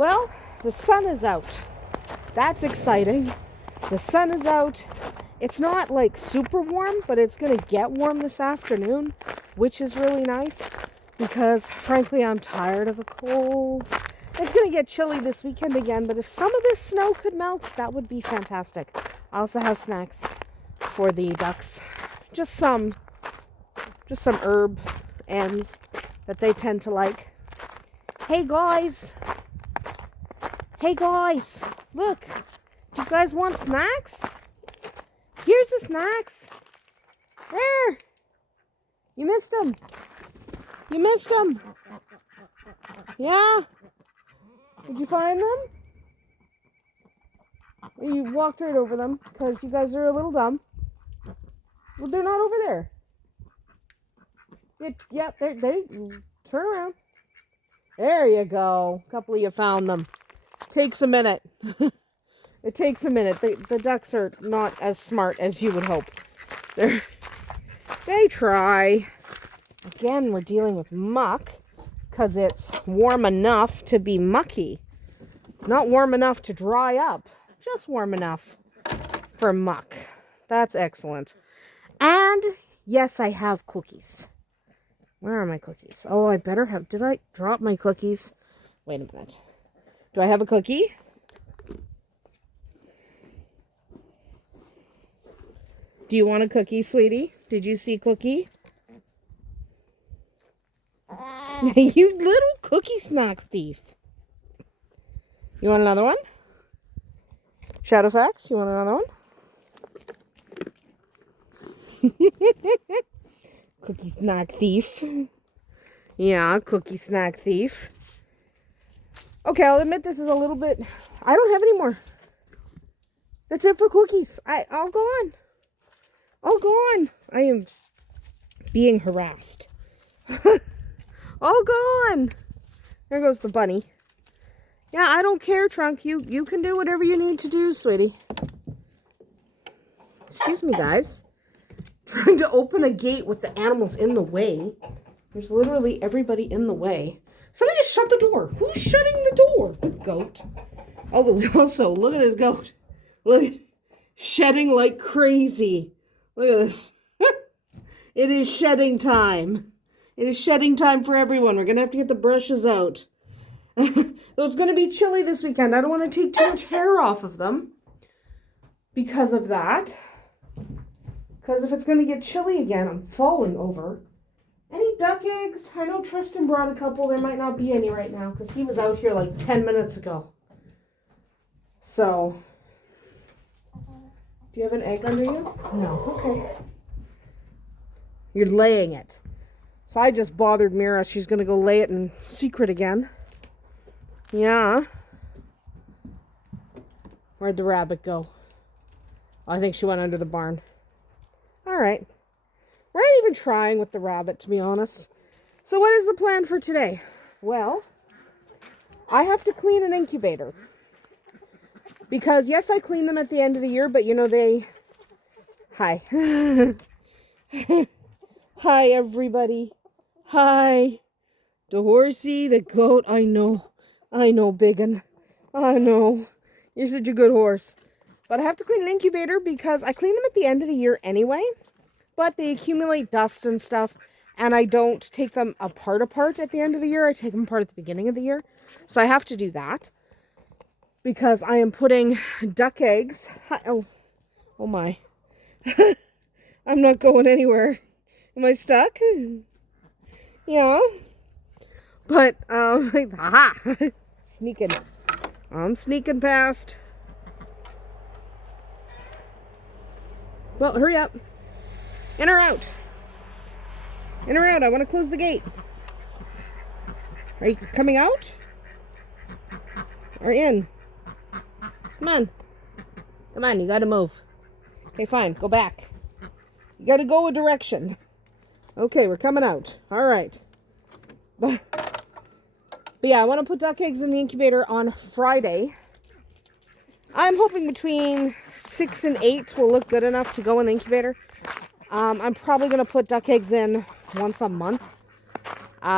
Well, the sun is out. That's exciting. The sun is out. It's not like super warm, but it's going to get warm this afternoon, which is really nice because frankly, I'm tired of the cold. It's going to get chilly this weekend again, but if some of this snow could melt, that would be fantastic. I also have snacks for the ducks. Just some herb ends that they tend to like. Hey guys, look, do you guys want snacks? Here's the snacks. There, you missed them. Yeah, did you find them? You walked right over them because you guys are a little dumb. Well, they're not over there. Yeah, there. Turn around. There you go. A couple of you found them. Takes a minute. It takes a minute. The ducks are not as smart as you would hope. They try. Again, we're dealing with muck because it's warm enough to be mucky. Not warm enough to dry up. Just warm enough for muck. That's excellent. And yes, I have cookies. Where are my cookies? Oh, I better have... Did I drop my cookies? Wait a minute. Do I have a cookie? Do you want a cookie, sweetie? Did you see cookie? You little cookie snack thief. You want another one? Shadowfax, you want another one? Cookie snack thief. Yeah, cookie snack thief. Okay, I'll admit this is a little bit... I don't have any more. That's it for cookies. All gone. All gone. I am being harassed. All gone. There goes the bunny. Yeah, I don't care, Trunk. You can do whatever you need to do, sweetie. Excuse me, guys. Trying to open a gate with the animals in the way. There's literally everybody in the way. Somebody just shut the door. Who's shutting the door? The goat. Oh, also, look at this goat. Look at shedding like crazy. Look at this. It is shedding time. It is shedding time for everyone. We're going to have to get the brushes out. Though it's going to be chilly this weekend. I don't want to take too much hair off of them because of that. Because if it's going to get chilly again, I'm falling over. Any duck eggs? I know Tristan brought a couple. There might not be any right now because he was out here like 10 minutes ago. So, do you have an egg under you? No. Okay. You're laying it. So I just bothered Mira. She's going to go lay it in secret again. Yeah. Where'd the rabbit go? Oh, I think she went under the barn. All right. We're not even trying with the rabbit, to be honest. So what is the plan for today? Well, I have to clean an incubator. Because, yes, I clean them at the end of the year, but, you know, they... Hi. Hi, everybody. Hi. The horsey, the goat. I know, Biggin. I know. You're such a good horse. But I have to clean an incubator because I clean them at the end of the year anyway. But they accumulate dust and stuff. And I don't take them apart at the end of the year. I take them apart at the beginning of the year. So I have to do that. Because I am putting duck eggs. Oh my. I'm not going anywhere. Am I stuck? Yeah. But, aha! Sneaking. I'm sneaking past. Well, hurry up. In or out? In or out? I want to close the gate. Are you coming out? Or in? Come on. Come on, you gotta move. Okay, fine. Go back. You gotta go a direction. Okay, we're coming out. All right. But yeah, I want to put duck eggs in the incubator on Friday. I'm hoping between 6 and 8 will look good enough to go in the incubator. I'm probably going to put duck eggs in once a month.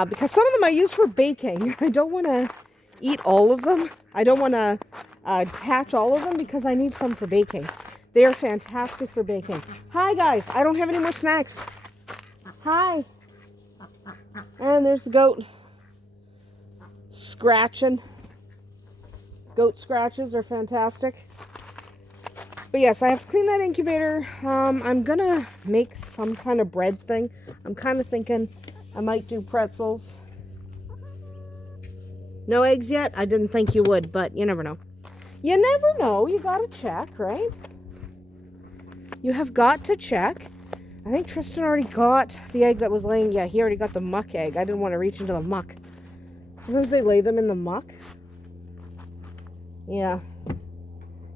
Because some of them I use for baking. I don't want to eat all of them. I don't want to hatch all of them because I need some for baking. They are fantastic for baking. Hi, guys. I don't have any more snacks. Hi. And there's the goat scratching. Goat scratches are fantastic. But yes, I have to clean that incubator. I'm going to make some kind of bread thing. I'm kind of thinking I might do pretzels. No eggs yet? I didn't think you would, but you never know. You never know. You got to check, right? You have got to check. I think Tristan already got the egg that was laying. Yeah, he already got the muck egg. I didn't want to reach into the muck. Sometimes they lay them in the muck. Yeah.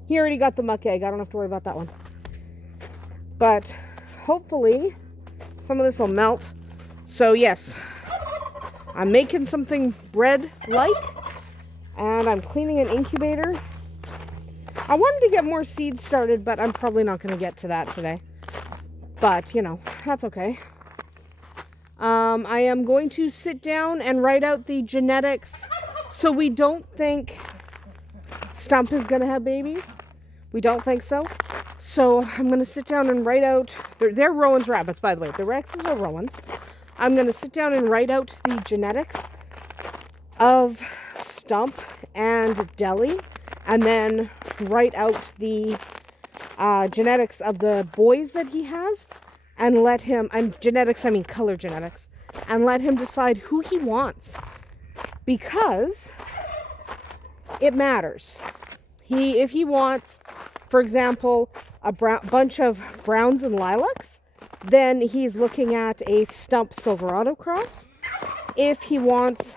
He already got the muck egg. I don't have to worry about that one. But hopefully some of this will melt. So yes, I'm making something bread-like. And I'm cleaning an incubator. I wanted to get more seeds started, but I'm probably not going to get to that today. But, you know, that's okay. I am going to sit down and write out the genetics so we don't think Stump is going to have babies. We don't think so. So I'm going to sit down and write out, they're Rowan's rabbits, by the way. The Rexes are Rowan's. I'm going to sit down and write out the genetics of Stump and Deli, and then write out the genetics of the boys that he has, and let him, and genetics, I mean color genetics, and let him decide who he wants, because it matters. If he wants, for example, a bunch of browns and lilacs, then he's looking at a Stump Silverado cross. If he wants,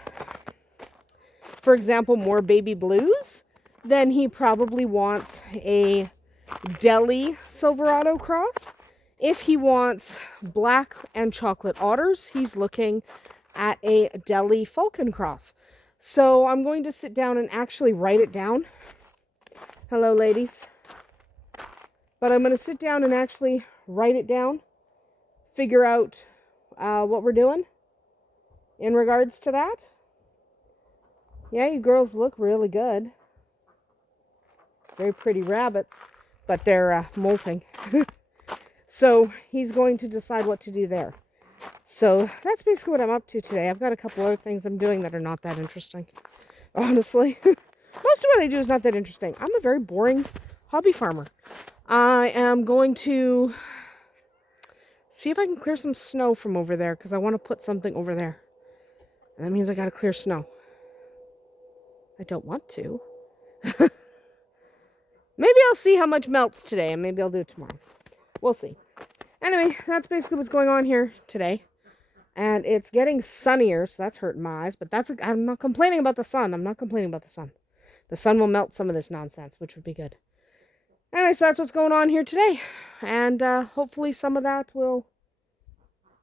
for example, more baby blues, then he probably wants a Deli Silverado cross. If he wants black and chocolate otters, he's looking at a Deli Falcon cross. So I'm going to sit down and actually write it down. Hello, ladies. But I'm going to sit down and actually write it down, figure out what we're doing in regards to that. Yeah, you girls look really good. Very pretty rabbits, but they're molting. So he's going to decide what to do there. So that's basically what I'm up to today. I've got a couple other things I'm doing that are not that interesting, honestly. Most of what I do is not that interesting. I'm a very boring hobby farmer. I am going to see if I can clear some snow from over there, because I want to put something over there. And that means I got to clear snow. I don't want to. Maybe I'll see how much melts today, and maybe I'll do it tomorrow. We'll see. Anyway, that's basically what's going on here today. And it's getting sunnier, so that's hurting my eyes. But I'm not complaining about the sun. I'm not complaining about the sun. The sun will melt some of this nonsense, which would be good. Anyway, so that's what's going on here today. And hopefully some of that will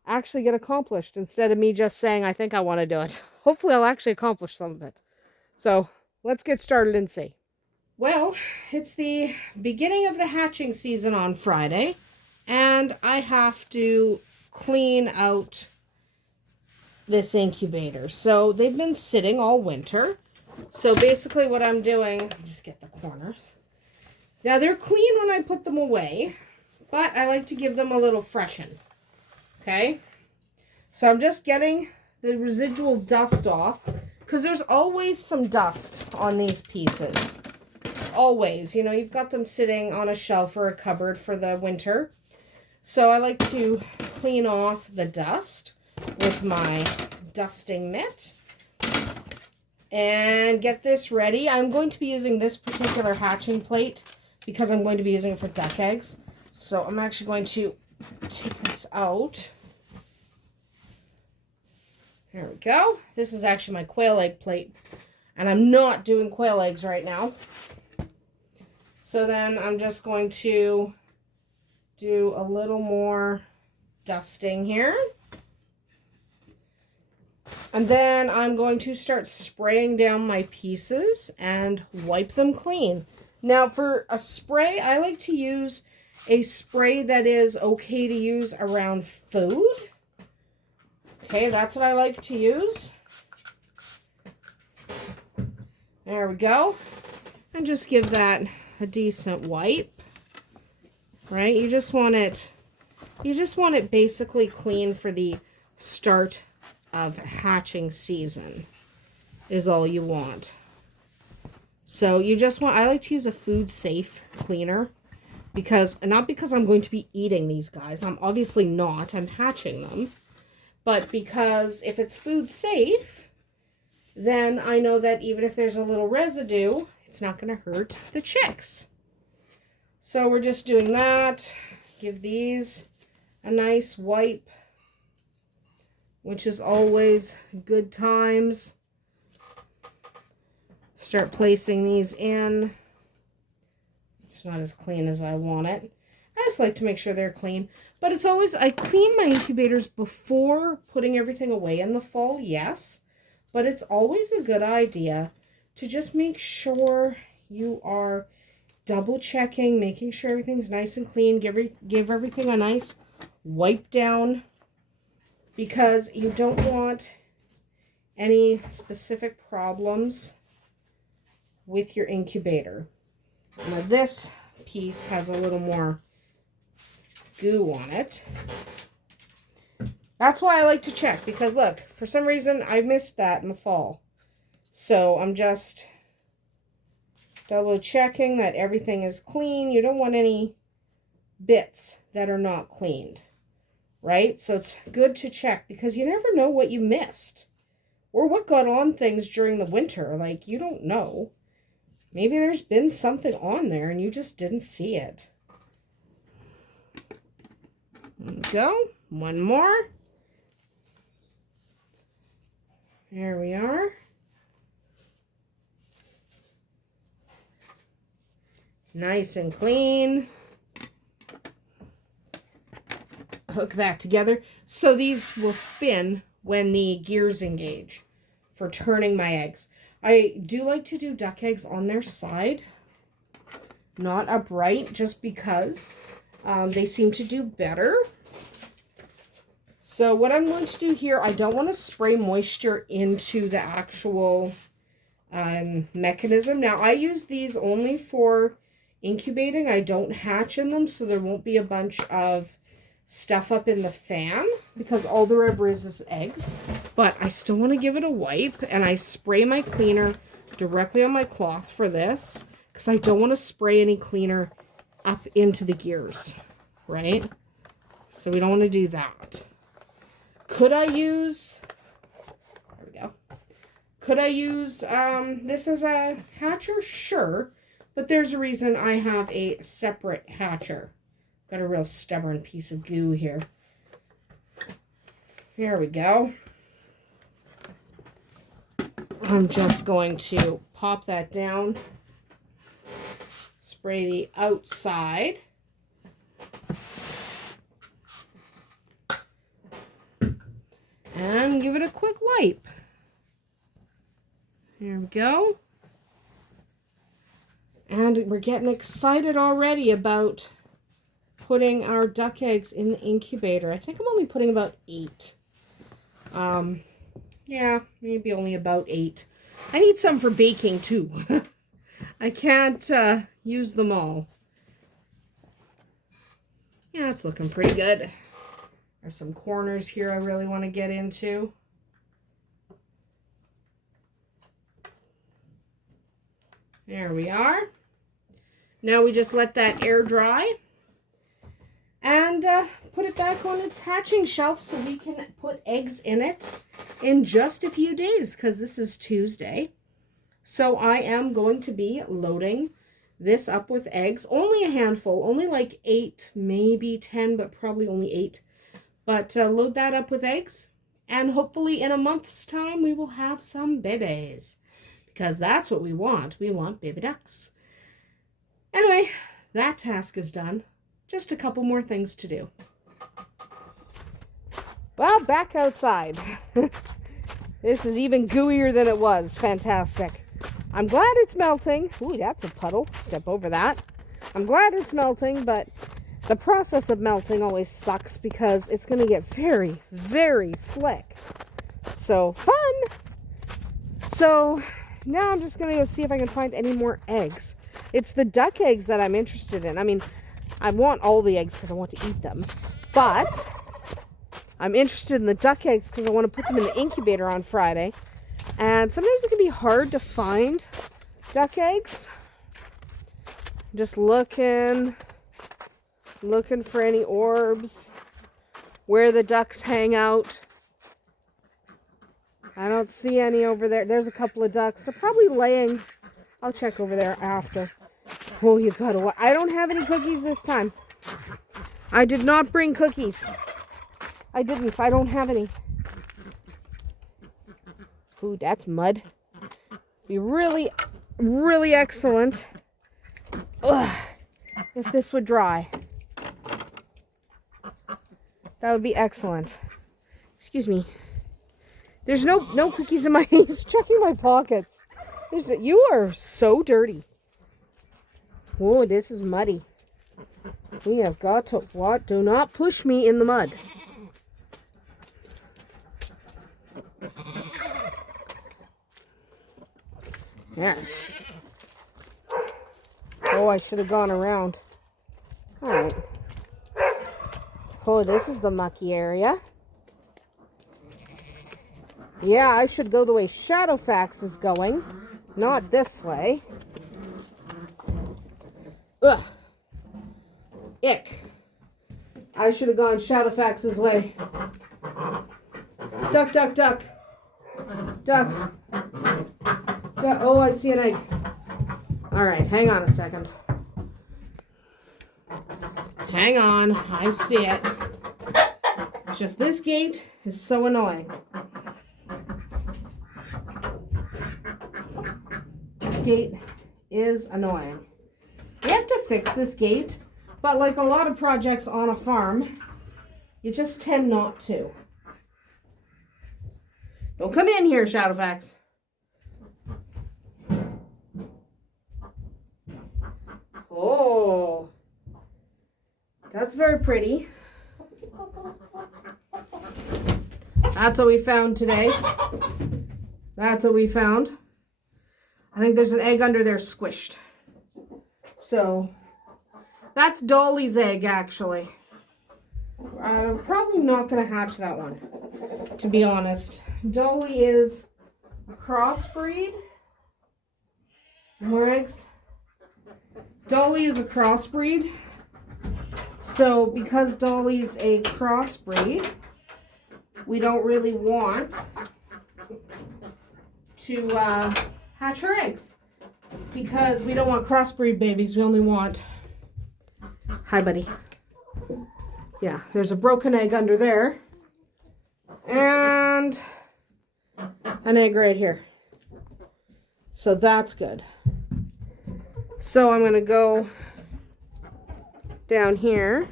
actually get accomplished, instead of me just saying, I think I want to do it. Hopefully I'll actually accomplish some of it. So let's get started and see. Well, it's the beginning of the hatching season on Friday, and I have to clean out this incubator. So they've been sitting all winter. So basically what I'm doing, just get the corners. Now they're clean when I put them away, but I like to give them a little freshen. Okay? So I'm just getting the residual dust off, because there's always some dust on these pieces. Always. You know, you've got them sitting on a shelf or a cupboard for the winter. So I like to clean off the dust with my dusting mitt and get this ready. I'm going to be using this particular hatching plate because I'm going to be using it for duck eggs. So I'm actually going to take this out. There we go. This is actually my quail egg plate, and I'm not doing quail eggs right now. So then I'm just going to do a little more dusting here. And then I'm going to start spraying down my pieces and wipe them clean. Now for a spray, I like to use a spray that is okay to use around food. Okay, that's what I like to use. There we go. And just give that a decent wipe. Right? You just want it basically clean for the start of hatching season is all you want. So you just want, I like to use a food safe cleaner because, not because I'm going to be eating these guys. I'm obviously not. I'm hatching them. But because if it's food safe, then I know that even if there's a little residue, it's not going to hurt the chicks. So we're just doing that. Give these a nice wipe, which is always good times. Start placing these in. It's not as clean as I want it. I just like to make sure they're clean. But it's always, I clean my incubators before putting everything away in the fall, yes. But it's always a good idea to just make sure you are double checking, making sure everything's nice and clean. Give everything a nice wipe down, because you don't want any specific problems with your incubator. Now this piece has a little more goo on it. That's why I like to check, because look, for some reason I missed that in the fall. So I'm just double checking that everything is clean. You don't want any bits that are not cleaned, right? So it's good to check, because you never know what you missed or what got on things during the winter. Like, you don't know. Maybe there's been something on there and you just didn't see it. There we go. One more. There we are. Nice and clean. Hook that together. So these will spin when the gears engage for turning my eggs. I do like to do duck eggs on their side, not upright, just because they seem to do better. So what I'm going to do here, I don't want to spray moisture into the actual mechanism. Now, I use these only for incubating. I don't hatch in them, so there won't be a bunch of stuff up in the fan, because all there ever is eggs. But I still want to give it a wipe, and I spray my cleaner directly on my cloth for this, because I don't want to spray any cleaner up into the gears, right? So we don't want to do that. Could I use, there we go. Could I use this as a hatcher? Sure. But there's a reason I have a separate hatcher. Got a real stubborn piece of goo here. There we go. I'm just going to pop that down. Spray the outside. And give it a quick wipe. There we go. And we're getting excited already about putting our duck eggs in the incubator. I think I'm only putting about 8. Yeah, maybe only about 8. I need some for baking too. I can't use them all. Yeah, it's looking pretty good. There's some corners here I really want to get into. There we are. Now we just let that air dry and put it back on its hatching shelf so we can put eggs in it in just a few days, because this is Tuesday. So I am going to be loading this up with eggs. Only a handful, only like 8, maybe 10, but probably only 8. But load that up with eggs, and hopefully in a month's time we will have some babies, because that's what we want. We want baby ducks. Anyway, that task is done. Just a couple more things to do. Well, back outside. This is even gooier than it was. Fantastic. I'm glad it's melting. Ooh, that's a puddle. Step over that. I'm glad it's melting, but the process of melting always sucks, because it's going to get very, very slick. So, fun! So, now I'm just going to go see if I can find any more eggs. It's the duck eggs that I'm interested in. I mean, I want all the eggs because I want to eat them. But I'm interested in the duck eggs because I want to put them in the incubator on Friday. And sometimes it can be hard to find duck eggs. I'm just looking for any orbs, where the ducks hang out. I don't see any over there. There's a couple of ducks. They're probably laying. I'll check over there after. Oh, you gotta. I don't have any cookies this time. I did not bring cookies. I didn't. I don't have any. Ooh, that's mud. Be really, really excellent. Ugh, if this would dry. That would be excellent. Excuse me. There's no cookies in my He's checking my pockets. You are so dirty. Oh, this is muddy. We have got to... What? Do not push me in the mud. There. Oh, I should have gone around. Alright. Oh, this is the mucky area. Yeah, I should go the way Shadowfax is going, not this way. Ugh. Ick. I should have gone Shadowfax's way. Duck, duck, duck. Duck. Duck. Oh, I see an egg. Alright, hang on a second. Hang on, I see it. Just this gate is so annoying. This gate is annoying. We have to fix this gate, but like a lot of projects on a farm, you just tend not to. Don't come in here, Shadowfax. Oh, that's very pretty. That's what we found today. That's what we found. I think there's an egg under there squished. So, that's Dolly's egg, actually. I'm probably not going to hatch that one, to be honest. Dolly is a crossbreed. More eggs. Dolly is a crossbreed. So, because Dolly's a crossbreed, we don't really want to hatch her eggs. Because we don't want crossbreed babies. We only want... Hi, buddy. Yeah, there's a broken egg under there. And an egg right here. So that's good. So I'm going to go down here.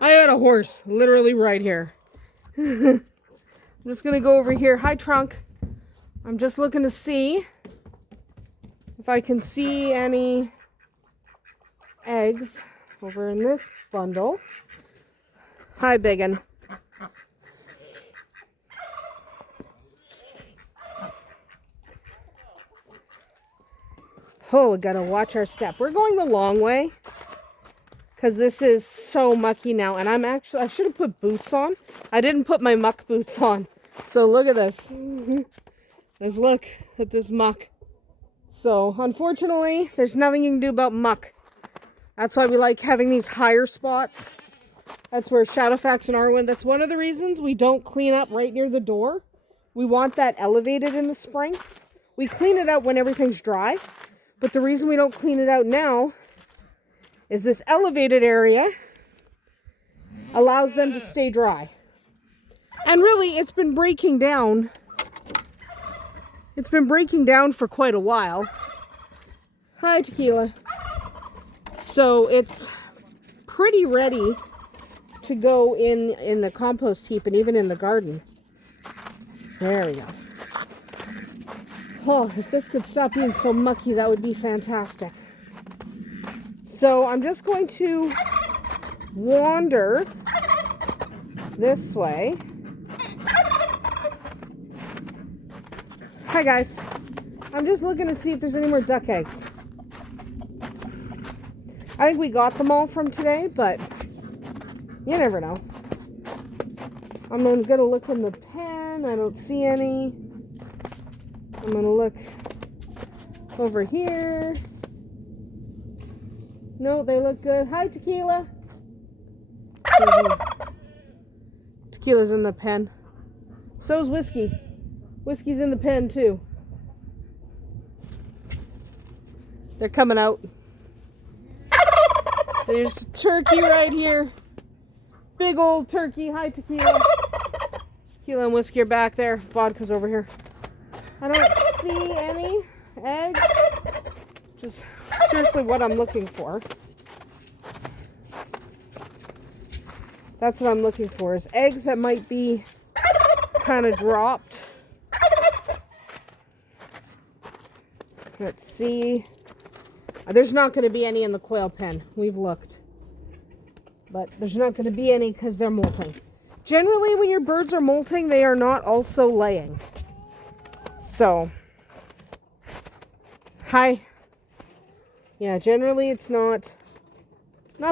I had a horse literally right here. I'm just going to go over here. Hi, trunk. I'm just looking to see if I can see any eggs over in this bundle. Hi, biggin. Oh, we gotta watch our step. We're going the long way because this is so mucky now. And I should have put boots on. I didn't put my muck boots on. So look at this. Let's look at this muck. So unfortunately, there's nothing you can do about muck. That's why we like having these higher spots. That's where Shadowfax and Arwen, that's one of the reasons we don't clean up right near the door. We want that elevated in the spring. We clean it out when everything's dry. But the reason we don't clean it out now is this elevated area allows them to stay dry. And really, it's been breaking down. It's been breaking down for quite a while. Hi, Tequila. So it's pretty ready to go in the compost heap and even in the garden. There we go. Oh, if this could stop being so mucky, that would be fantastic. So I'm just going to wander this way. Hi guys. I'm just looking to see if there's any more duck eggs. I think we got them all from today, but you never know. I'm gonna look in the pen. I don't see any. I'm gonna look over here. No, they look good. Hi, Tequila. Tequila's in the pen. So's Whiskey. Whiskey's in the pen too. They're coming out. There's turkey right here. Big old turkey. Hi, Tequila. Tequila and Whiskey are back there. Vodka's over here. I don't see any eggs. Just seriously what I'm looking for. That's what I'm looking for, is eggs that might be kind of dropped. Let's see. There's not going to be any in the quail pen. We've looked. But there's not going to be any because they're molting. Generally, when your birds are molting, they are not also laying. So, hi. Yeah, generally it's not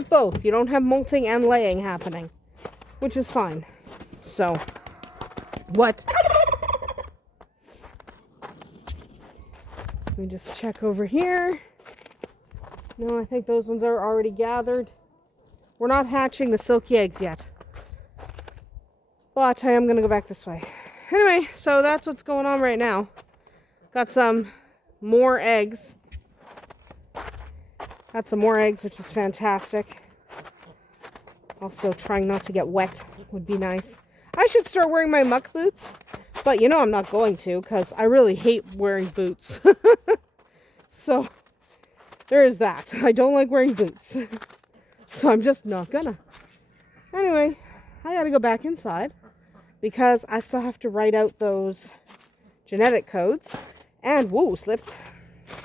both. You don't have molting and laying happening, which is fine. So, what? Let me just check over here. No, I think those ones are already gathered. We're not hatching the silky eggs yet. But I am going to go back this way. Anyway, so that's what's going on right now. Got some more eggs. Got some more eggs, which is fantastic. Also, trying not to get wet would be nice. I should start wearing my muck boots. But you know I'm not going to, because I really hate wearing boots. So, there is that. I don't like wearing boots. So I'm just not gonna. Anyway, I gotta go back inside because I still have to write out those genetic codes. And, whoa, slipped.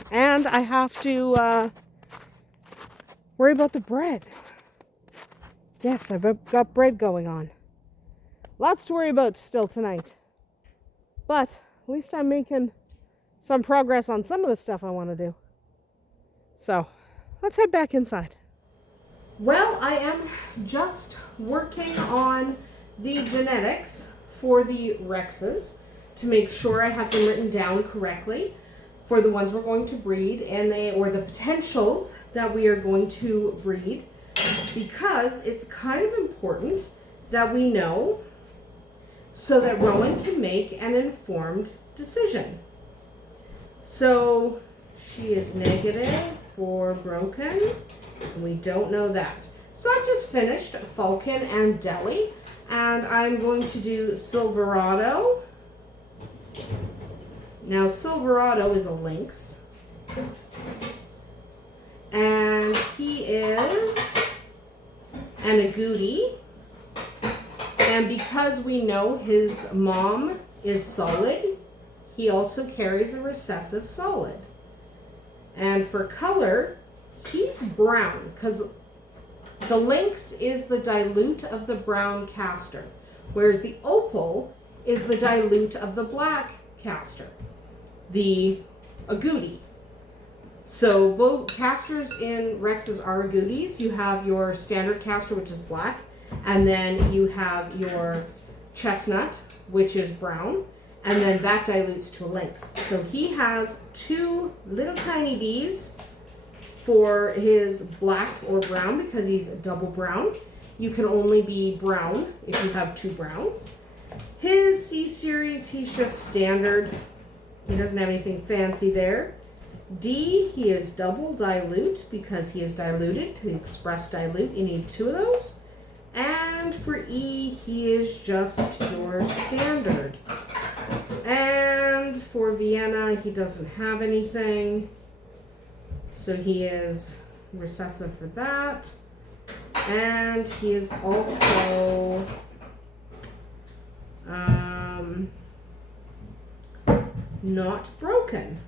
And I have to worry about the bread. Yes, I've got bread going on. Lots to worry about still tonight. But at least I'm making some progress on some of the stuff I want to do. So, let's head back inside. Well, I am just working on the genetics for the Rexes to make sure I have them written down correctly for the ones we're going to breed or the potentials that we are going to breed, because it's kind of important that we know so that Rowan can make an informed decision. So she is negative for broken. We don't know that. So I've just finished Falcon and Deli, and I'm going to do Silverado. Now Silverado is a lynx, and he is an agouti, and because we know his mom is solid, he also carries a recessive solid. And for color, he's brown, because the lynx is the dilute of the brown castor, whereas the opal is the dilute of the black castor, the agouti. So both castors in Rexes are agoutis. You have your standard castor, which is black, and then you have your chestnut, which is brown, and then that dilutes to a lynx. So he has two little tiny bees for his black or brown, because he's a double brown. You can only be brown if you have two browns. His C series, he's just standard. He doesn't have anything fancy there. D, he is double dilute because he is diluted. To express dilute, you need two of those. And for E, he is just your standard. And for Vienna, he doesn't have anything. So he is recessive for that. And he is also not broken.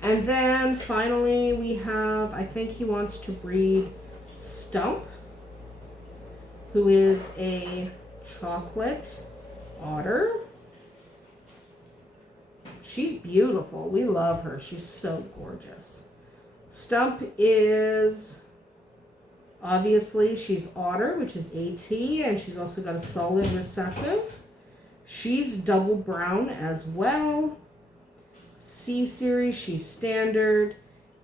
And then finally we have, I think he wants to breed Stump, who is a chocolate otter. She's beautiful. We love her. She's so gorgeous. Stump is, obviously, she's otter, which is AT, and she's also got a solid recessive. She's double brown as well. C series, she's standard.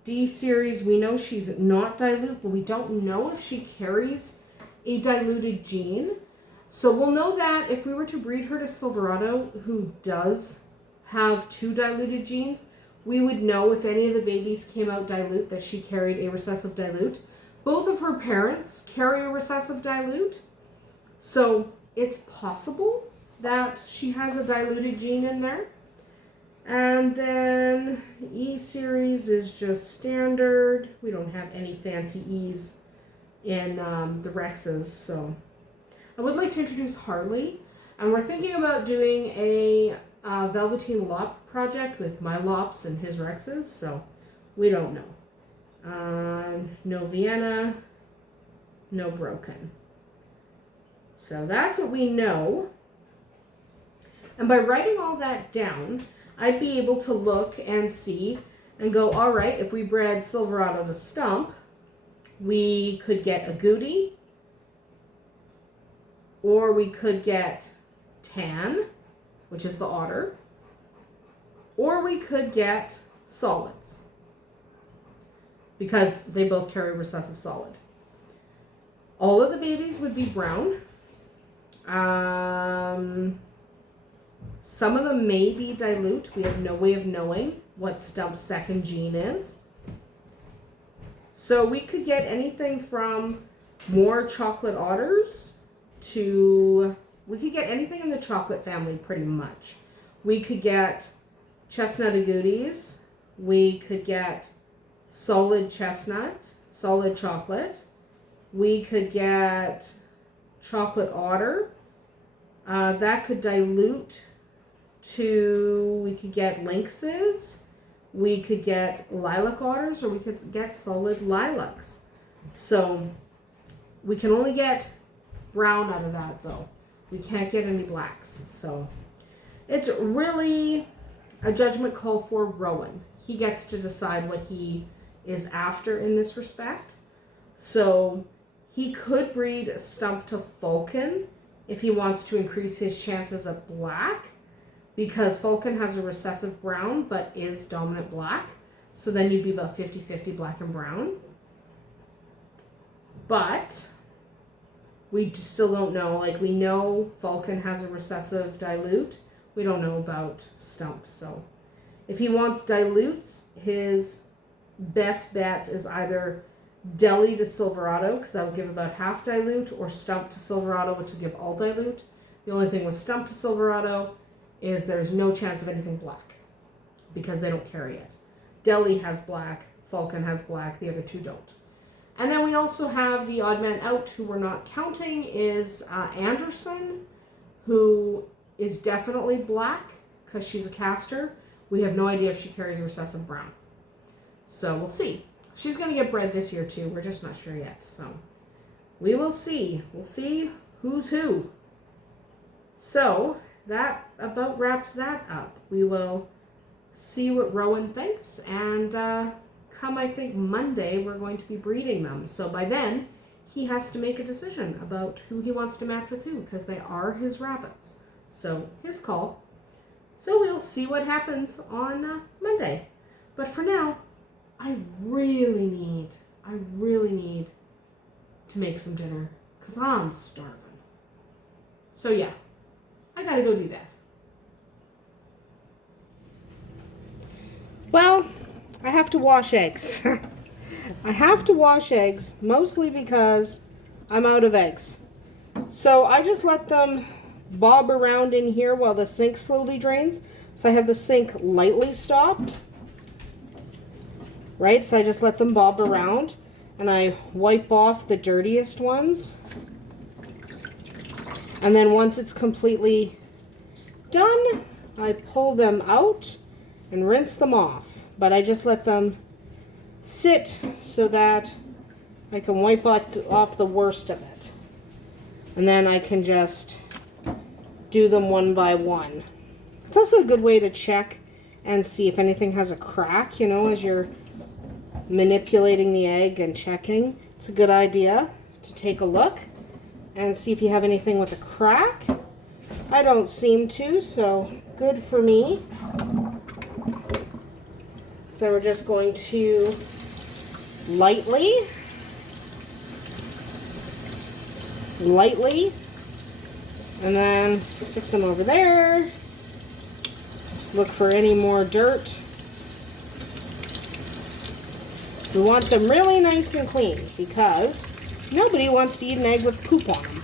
D series, we know she's not dilute, but we don't know if she carries a diluted gene. So we'll know that if we were to breed her to Silverado, who does have 2 diluted genes, we would know if any of the babies came out dilute that she carried a recessive dilute. Both of her parents carry a recessive dilute, so it's possible that she has a diluted gene in there. And then E series is just standard. We don't have any fancy E's in the Rexes, so I would like to introduce Harley, and we're thinking about doing a Velveteen Lop project with my Lops and his Rexes, so we don't know. No Vienna, no broken. So that's what we know. And by writing all that down, I'd be able to look and see and go, all right, if we bred Silverado to Stump, we could get a Goody, or we could get Tan, which is the otter, or we could get solids, because they both carry recessive solid. All of the babies would be brown. Some of them may be dilute. We have no way of knowing what Stump's second gene is. So we could get anything from more chocolate otters to, we could get anything in the chocolate family pretty much. We could get chestnut agoutis. We could get solid chestnut, solid chocolate. We could get chocolate otter. That could dilute to, we could get lynxes, we could get lilac otters, or we could get solid lilacs. So we can only get brown out of that though. We can't get any blacks. So it's really a judgment call for Rowan. He gets to decide what he is after in this respect. So he could breed Stump to Falcon if he wants to increase his chances of black, because Falcon has a recessive brown but is dominant black. So then you'd be about 50-50 black and brown. But we still don't know. Like, we know Falcon has a recessive dilute. We don't know about Stump. So if he wants dilutes, his best bet is either Deli to Silverado, because that will give about half dilute, or Stump to Silverado, which will give all dilute. The only thing with Stump to Silverado is there's no chance of anything black, because they don't carry it. Deli has black, Falcon has black, the other two don't. And then we also have the odd man out, who we're not counting, is Andersen, who is definitely black, because she's a caster. We have no idea if she carries a recessive brown. So we'll see. She's going to get bred this year too. We're just not sure yet. So we will see. We'll see who's who. So that about wraps that up. We will see what Rowan thinks. And come, I think, Monday, we're going to be breeding them. So by then, he has to make a decision about who he wants to match with who, because they are his rabbits. So his call. So we'll see what happens on Monday. But for now, I really need to make some dinner, because I'm starving. So yeah, I gotta go do that. Well, I have to wash eggs. I have to wash eggs, mostly because I'm out of eggs. So I just let them bob around in here while the sink slowly drains. So I have the sink lightly stopped. Right, so I just let them bob around, and I wipe off the dirtiest ones. And then once it's completely done, I pull them out and rinse them off. But I just let them sit so that I can wipe off the worst of it. And then I can just do them one by one. It's also a good way to check and see if anything has a crack, you know, as you're manipulating the egg and checking. It's a good idea to take a look and see if you have anything with a crack. I don't seem to, so good for me. So then we're just going to lightly, and then stick them over there. Just look for any more dirt. We want them really nice and clean because nobody wants to eat an egg with poop on them.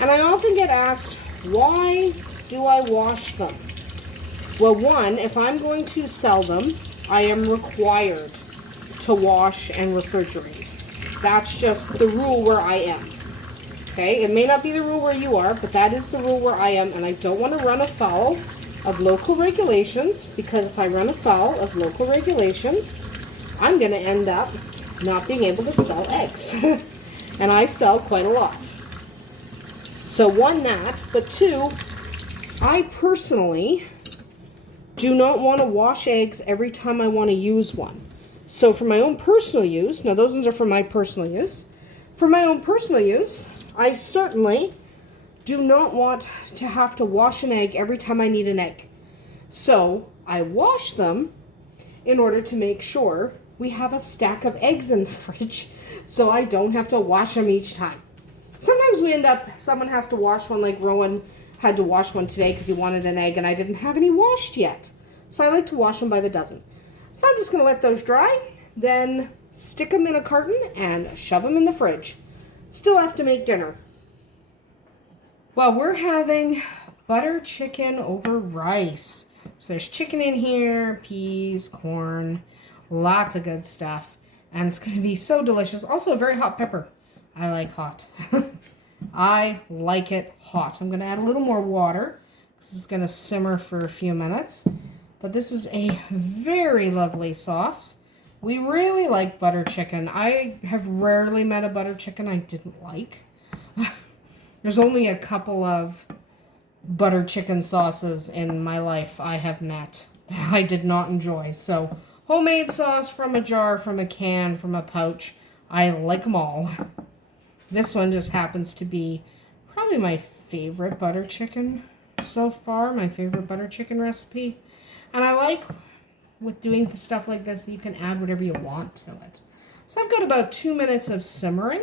And I often get asked, why do I wash them? Well, one, if I'm going to sell them, I am required to wash and refrigerate. That's just the rule where I am. Okay, it may not be the rule where you are, but that is the rule where I am, and I don't want to run afoul of local regulations, because if I run afoul of local regulations, I'm going to end up not being able to sell eggs. And I sell quite a lot. So one, that, but two, I personally do not want to wash eggs every time I want to use one. So for my own personal use, now those ones are for my personal use. For my own personal use, I certainly do not want to have to wash an egg every time I need an egg. So I wash them in order to make sure we have a stack of eggs in the fridge so I don't have to wash them each time. Sometimes we end up, someone has to wash one, like Rowan had to wash one today because he wanted an egg and I didn't have any washed yet. So I like to wash them by the dozen. So I'm just going to let those dry, then stick them in a carton and shove them in the fridge. Still have to make dinner. Well, we're having butter chicken over rice. So there's chicken in here, peas, corn, lots of good stuff. And it's going to be so delicious. Also a very hot pepper. I like hot. I like it hot. I'm going to add a little more water. This is going to simmer for a few minutes. But this is a very lovely sauce. We really like butter chicken. I have rarely met a butter chicken I didn't like. There's only a couple of butter chicken sauces in my life I have met that I did not enjoy. So homemade sauce from a jar, from a can, from a pouch, I like them all. This one just happens to be probably my favorite butter chicken so far, my favorite butter chicken recipe. And I like with doing stuff like this that you can add whatever you want to it. So I've got about 2 minutes of simmering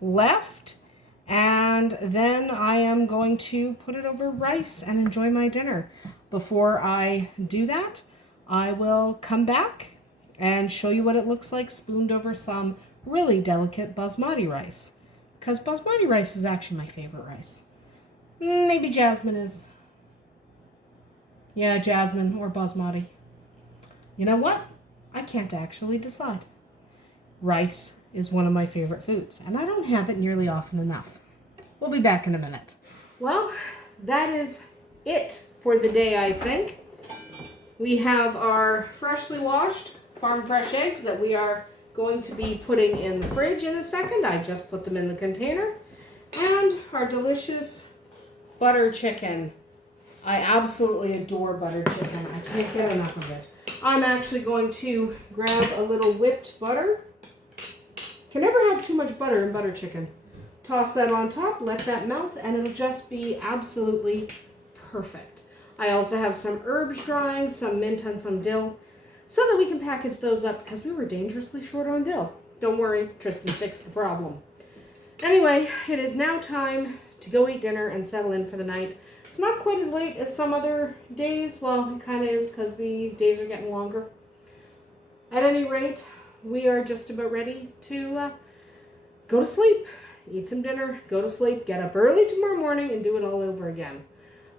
left, and then I am going to put it over rice and enjoy my dinner. Before I do that, I will come back and show you what it looks like spooned over some really delicate basmati rice. Because basmati rice is actually my favorite rice. Maybe jasmine is. Yeah, jasmine or basmati. You know what? I can't actually decide. Rice is one of my favorite foods, and I don't have it nearly often enough. We'll be back in a minute. Well, that is it for the day, I think. We have our freshly washed farm fresh eggs that we are going to be putting in the fridge in a second. I just put them in the container. And our delicious butter chicken. I absolutely adore butter chicken. I can't get enough of it. I'm actually going to grab a little whipped butter. Can never have too much butter in butter chicken. Toss that on top, let that melt, and it'll just be absolutely perfect. I also have some herbs drying, some mint and some dill, so that we can package those up because we were dangerously short on dill. Don't worry, Tristan fixed the problem. Anyway, it is now time to go eat dinner and settle in for the night. It's not quite as late as some other days. Well, it kind of is because the days are getting longer. At any rate, we are just about ready to go to sleep, eat some dinner, go to sleep, get up early tomorrow morning, and do it all over again.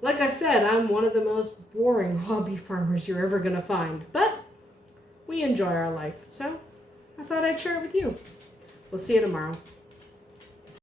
Like I said, I'm one of the most boring hobby farmers you're ever going to find, but we enjoy our life, so I thought I'd share it with you. We'll see you tomorrow.